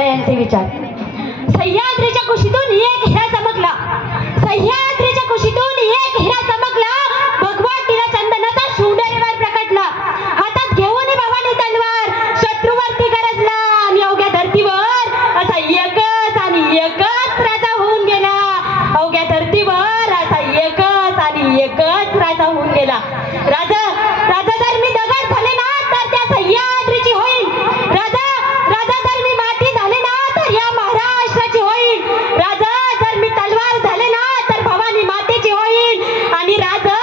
यांचे विचार. सह्याद्रीच्या कुशीतून एक हिरा चमकला, सह्याद्रीच्या कुशीतून एक हिरा चमकला, भगवतीला चंदनाचा शोंढरीवर प्रकटला, हातात घेऊन भवानी तलवार शत्रूवरती गरजला आणि अवघ्या धर्तीवर असा एकच आणि एकच राजा होऊन गेला. अवघ्या धर्तीवर असा एकच आणि एकच राजा होऊन गेला. राजा राजा जर मी दगड झाले ना तर त्या सह्याद्रीची होईल, राजा राजा जर मी माती झाले ना तर या महाराष्ट्राची होईल, राजा जर मी तलवार झाले ना तर भवानी मातेची होईल. आणि राजा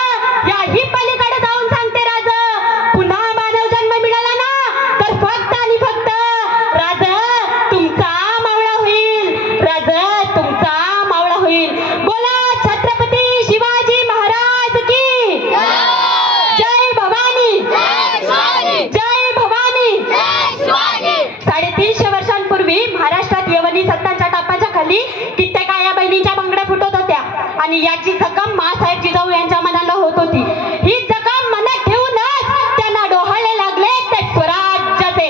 याही पलीकडे जाऊन सांगते, राजा पुन्हा मानव जन्म मिळाला ना तर फक्त आणि फक्त राजा तुमचा मावळा होईल, राजा तुमचा मावळा होईल. बोला छत्रपती शिवाजी महाराज की जय भवानी, जय भवानी. 350 वर्षांपूर्वी महाराष्ट्रात यवनी सत्तांच्या टापाच्या खाली कित्येक आया बहिणींच्या बांगड्या फुटत होत्या आणि याची जखम मासाहेब जिजाऊ यांच्या मनाला होत होती. ही जखम मनात ठेवूनच त्यांना डोहाळे लागले ते स्वराज्याचे,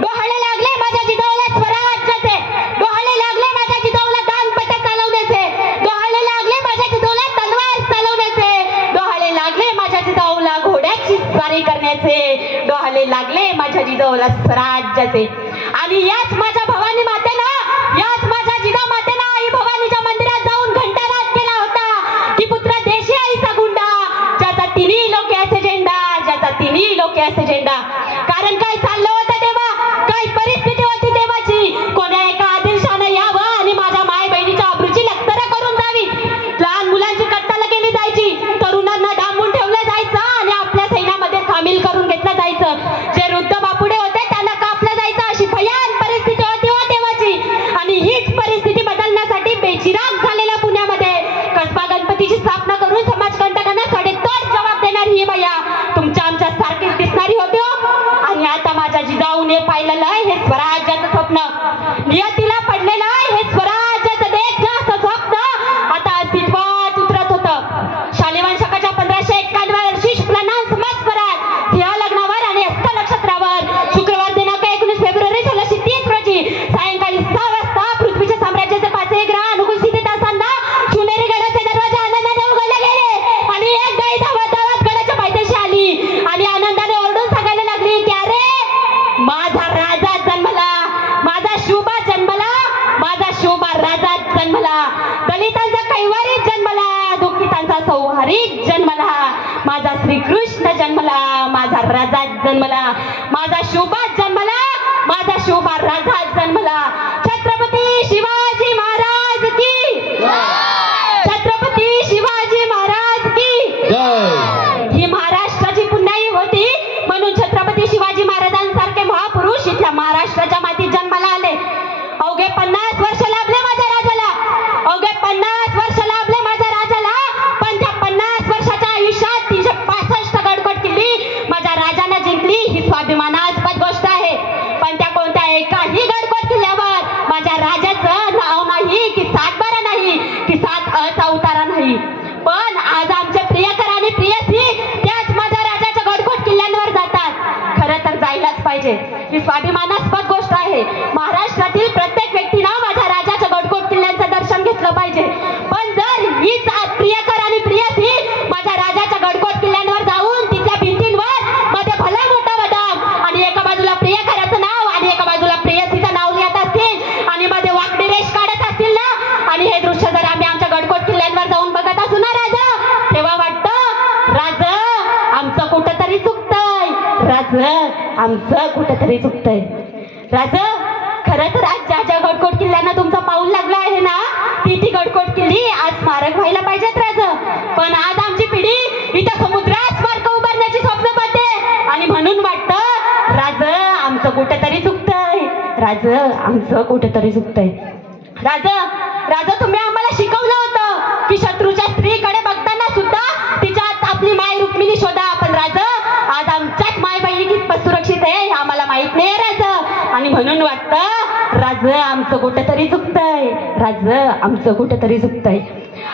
डोहाळे लागले माझ्या जिजाऊला स्वराज्याचे, डोहाळे लागले माझ्या जिजाऊला दानपट्टे चालवण्याचे, डोहाळे लागले माझ्या जिजाऊला तलवार चालवण्याचे, डोहाळे लागले माझ्या जिजाऊला घोड्याची स्वारी करण्याचे, डोहाळे लागले माझ्या जिजाऊला स्वराज्याचे. आणि याच माझ्या भवानी मातेनं, याच माझ्या जिजाऊ मातेनं आई भवानीच्या मंदिरात जाऊन घंटानाद केला होता की पुत्र देशी आईचा गुंडा, ज्याचा तिन्ही लोके असे झेंडा, ज्याचा तिन्ही लोके असे झेंडा. कारण काय चाललं होतं तेव्हा, काय परिस्थिती होती तेव्हाची. कोण्या एका आदिलशानं यावं आणि माझ्या माय बहिणीच्या अब्रूची लक्तरं करून जावी, लहान मुलांची कत्तल केली जायची, तरुणांना डांबून ठेवलं जायचं आणि आपल्या सैन्यामध्ये सामील करून घेतलं जायचं. जे वृद्ध बापुडे होते त्यांना कापलं जायचं, अशी भयान परिस्थिती होती हो तेव्हाची. आणि हीच परिस्थिती बदलण्यासाठी बेचिराग झालेल्या पुण्यामध्ये कसबा गणपतीची स्थापना करून समाजकंटकांना सडेतोड जबाब देणारी ही बाया तुमच्या आमच्या सारखीच दिसणारी होती हो. आणि आता माझ्या जिजाऊने पाहिलेलं हे स्वराज्याचं स्वप्न, नियतीला पडलेलं हे स्वराज्याचं देशाचं स्वप्न आता अस्तित्वात उतरत होतं. शालिवाहन शकाच्या 1551 वर्षी शुक्लनाम संवत्सरात ह्या लग्नावर आणि हस्त नक्षत्रावर शुक्रवार दिनांक 19 फेब्रुवारी 1630 रोजी सायंकाळी 6 वाजता पृथ्वीच्या साम्राज्याचे 5 ग्रह अनुकूल स्थितीत असताना शिवनेरी गडाचे दरवाजे आनंदाने उघडले गेले आणि एक गाय धावत धावत गडाच्या पायथ्याशी आली आणि आनंदाने ओरडून सांगायला लागली की अरे माझा राजा जन्मला, माझा शिवबा जन्मला, माझा शिवबा राजा जन्मला, दलितांचा कैवारीत जन्मला, दुःखितांचा सौहारीत जन्मला, माझा श्रीकृष्ण जन्मला, माझा राजा जन्मला, माझा शिवबा जन्मला, माझा शिवबा राजा जन्मला. छत्रपती शिवाजी महाराज की, छत्रपती शिवाजी महाराज की. ही महाराष्ट्राची पुण्याई होती म्हणून छत्रपती शिवाजी महाराजांसारखे महापुरुष इथल्या महाराष्ट्राच्या मातीत जन्माला आले. अवघे 50 वर्ष लाभले माझ्या राजाला, अवघे 50 वर्ष लाभले माझ्या राजाला. पण त्या 50 वर्षाच्या आयुष्यात 365 गडकोट किल्ली माझ्या राजाने जिंकली ही स्वाभिमानास्पद गोष्ट आहे. पण त्या कोणत्या एकाही गडकोट किल्ल्यावर माझ्या राजाचं नाव नाही की 7/12 नाही की 7 अचा उतारा नाही. पण आज आमचे प्रियकर आणि प्रियसी त्याच माझ्या राजाच्या गडकोट किल्ल्यांवर जातात. खरं तर जायलाच पाहिजे, ही स्वाभिमानास्पद गोष्ट आहे. महाराष्ट्रातील प्रत्येक व्यक्तीनं माझ्या राजाच्या गडकोट किल्ल्यांचं दर्शन घेतलं पाहिजे. पण जर हीच प्रियकर आणि प्रियसी माझ्या राजाच्या गडकोट किल्ल्यांवर जाऊन तिथल्या भिंतींवर मध्ये भला मोठा बदाम आणि एका बाजूला प्रियकराचं नाव आणि एका बाजूला प्रेयसीचं नाव लिहित असतील आणि मध्ये वाकडी रेष काढत असतील ना, आणि हे दृश्य जर आम्ही आमच्या गडकोट किल्ल्यांवर जाऊन बघत असू ना राजा, तेव्हा वाटतं राजा आमचं कुठंतरी चुकतंय, राजा आमचं कुठंतरी चुकतंय. राजा खरं तर आज ज्या ज्या गडकोट किल्ल्यांना तुमचं पाऊल लागलं आहे ना ती गडकोट किल्ली आज स्मारक व्हायला पाहिजेत राजा. पण आज आमची पिढी इथं समुद्रात स्मारक उभारण्याची स्वप्न पाहते आणि म्हणून वाटतं राजा आमचं कुठंतरी चुकतंय, राजा आमचं कुठंतरी चुकतंय. राजा राजा तुम्ही आम्हाला शिकवलं होतं की शत्रूच्या स्त्रीकडे बघताना सुद्धा तिच्यात आपली माय रुक्मिणी शोधा. पण राजा आज आमच्याच माय बहिणी कितपत सुरक्षित आहे हे आम्हाला माहित नाही राजा. आणि म्हणून वाटतं राजा आमचं कुठंतरी चुकतंय, राजा आमचं कुठंतरी चुकतंय.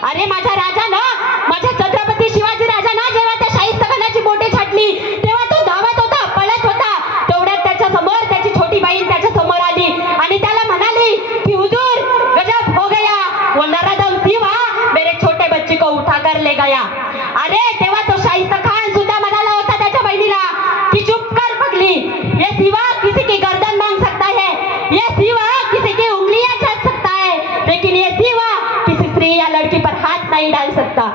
अरे माझ्या राजानं, माझ्या छत्रपती शिवाजी राजानं जेव्हा त्या शाहिस्तखानाची बोटे छाटली तेव्हा तो धावत होता, पळत होता. तेवढ्यात त्याच्या समोर त्याची छोटी बहीण त्याच्या समोर आली आणि त्याला म्हणाली ये सिवा किसी की उंगलियां चाट सकता है, लेकिन ये सिवा किसी स्त्री या लड़की पर हात नहीं डाल सकता.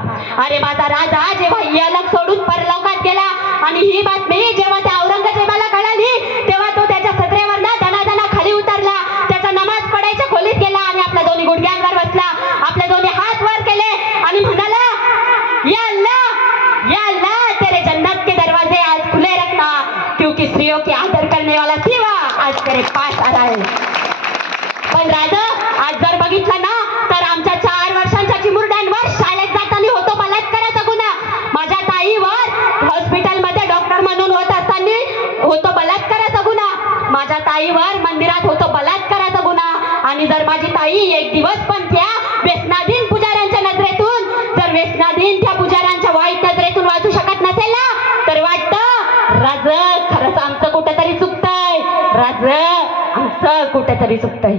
अरे माझा राजा जेव्हा यलक सोडून परलोकात गेला आणि ही बातमी जेव्हा त्या औरंगजेबाला कळाली, तेव्हा तो त्याच्या सत्रेवरनं दणादणा खाली उतरला, त्याचा नमाज पडायच्या खोलीत गेला आणि आपल्या दोन्ही गुडघ्यांवर बसला, आपले दोन्ही हात वर केले आणि म्हणाला, या अल्लाह तेरे जन्नत के दरवाजे आज खुले रखना, क्योंकि स्त्रियों के आदर करने वाला सिवा आज तेरे पास आ रहा है. पण राजा आज जर बघितलं ना तर आमच्या 4 वर्षांच्या चिमुरड्यांवर शाळेत जाताना होतो बलात्काराचा गुन्हा, माझ्या ताईवर हॉस्पिटलमध्ये डॉक्टर म्हणून होत असताना होतो बलात्काराचा गुन्हा, माझ्या ताईवर मंदिरात होतो बलात्काराचा गुन्हा. आणि जर माझी ताई एक दिवस पण त्या व्यसनाधीन पुजाऱ्यांच्या नजरेतून, जर व्यसनाधीन त्या पुजाऱ्यांच्या वाईट नजरेतून वाचू शकत नसेल ना, तर वाटतं राज खरंच आमचं कुठेतरी चुकतंय, राज आमचं कुठेतरी चुकतंय.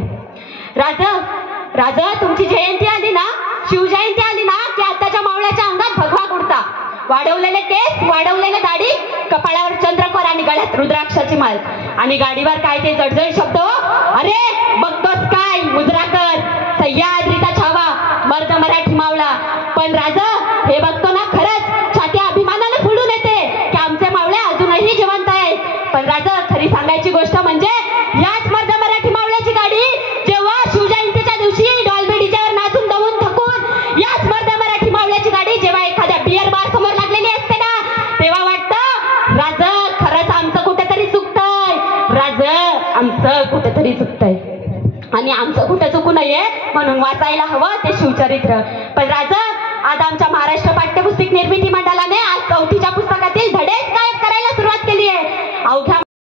राज तुमची जयंती आली ना, शिवजयंती आली ना की आताच्या मावळ्याच्या अंगात भगवा कुर्ता, वाढवलेले केस, वाढवलेले दाढी, कपाळावर चंद्रकोर आणि गळ्यात रुद्राक्षाची माळ आणि गाडीवर काय ते जडजड शब्द, अरे बघतोस काय मुजराकर, सह्याद्रीचा छावा, मर्द मराठी मावळा. पण राजा हे बघतो ना खरंच छाती अभिमानाने फुलून येते की आमचे मावळे अजूनही जिवंत आहेत. पण राजा खरी सांगायची गोष्ट म्हणजे याच मर्द मराठी मावळ्याची गाडी जेव्हा शिवजयंतीच्या दिवशी डॉल्बी डीजेवर नाचून दमून थकून, याच मर्द मराठी मावळ्याची गाडी जेव्हा एखाद्या बियर बार समोर लागलेली असते ना, तेव्हा वाटतं राजा खरंच आमचं कुठेतरी चुकतंय, राजा आमचं कुठेतरी चुकतंय. आणि आमचं कुठे चुकू नये म्हणून वाचायला हवं ते शिवचरित्र. पण राजा आज आमच्या